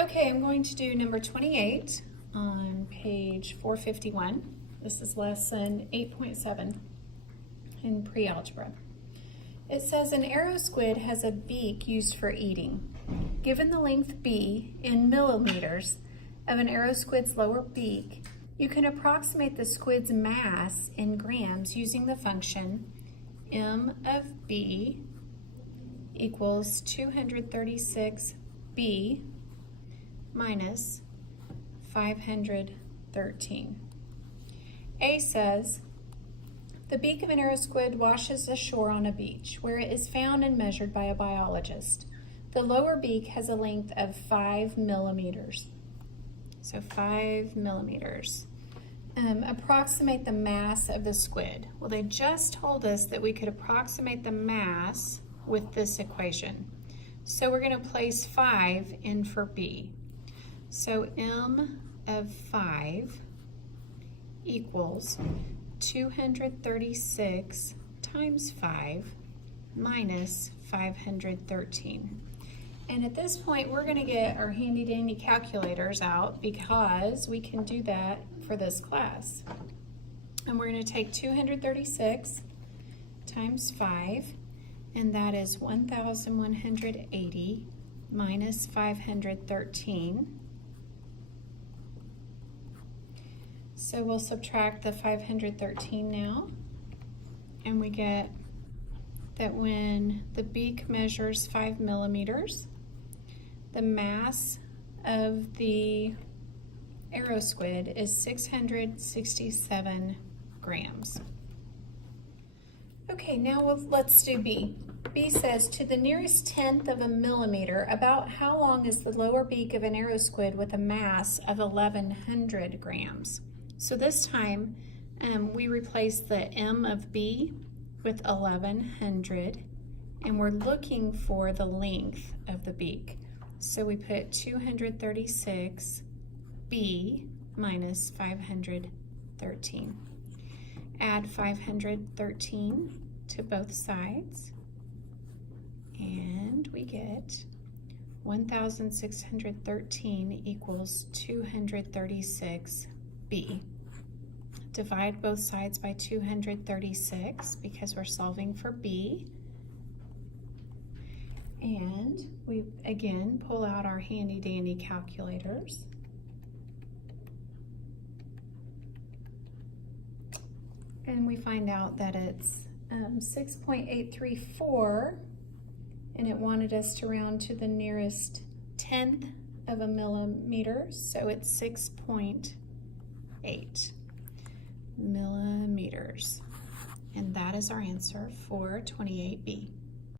Okay, I'm going to do number 28 on page 451. This is lesson 8.7 in pre-algebra. It says an arrow squid has a beak used for eating. Given the length b in millimeters of an arrow squid's lower beak, you can approximate the squid's mass in grams using the function m of b equals 236b minus 513. A says, the beak of an arrow squid washes ashore on a beach where it is found and measured by a biologist. The lower beak has a length of 5 millimeters. So 5 millimeters. Approximate the mass of the squid. Well, they just told us that we could approximate the mass with this equation. So we're going to place 5 in for B. So m of 5 equals 236 times 5 minus 513. And at this point, we're going to get our handy dandy calculators out because we can do that for this class. And we're going to take 236 times 5, and that is 1,180 minus 513. So we'll subtract the 513 now, and we get that when the beak measures 5 millimeters, the mass of the arrow squid is 667 grams. Okay, now let's do B. B says, to the nearest tenth of a millimeter, about how long is the lower beak of an arrow squid with a mass of 1,100 grams? So this time, we replace the m of b with 1,100, and we're looking for the length of the beak. So we put 236b minus 513. Add 513 to both sides, and we get 1,613 equals 236b. Divide both sides by 236 because we're solving for b. And we again pull out our handy dandy calculators. And we find out that it's 6.834, and it wanted us to round to the nearest tenth of a millimeter, so it's 6.8 millimeters. And that is our answer for 28B.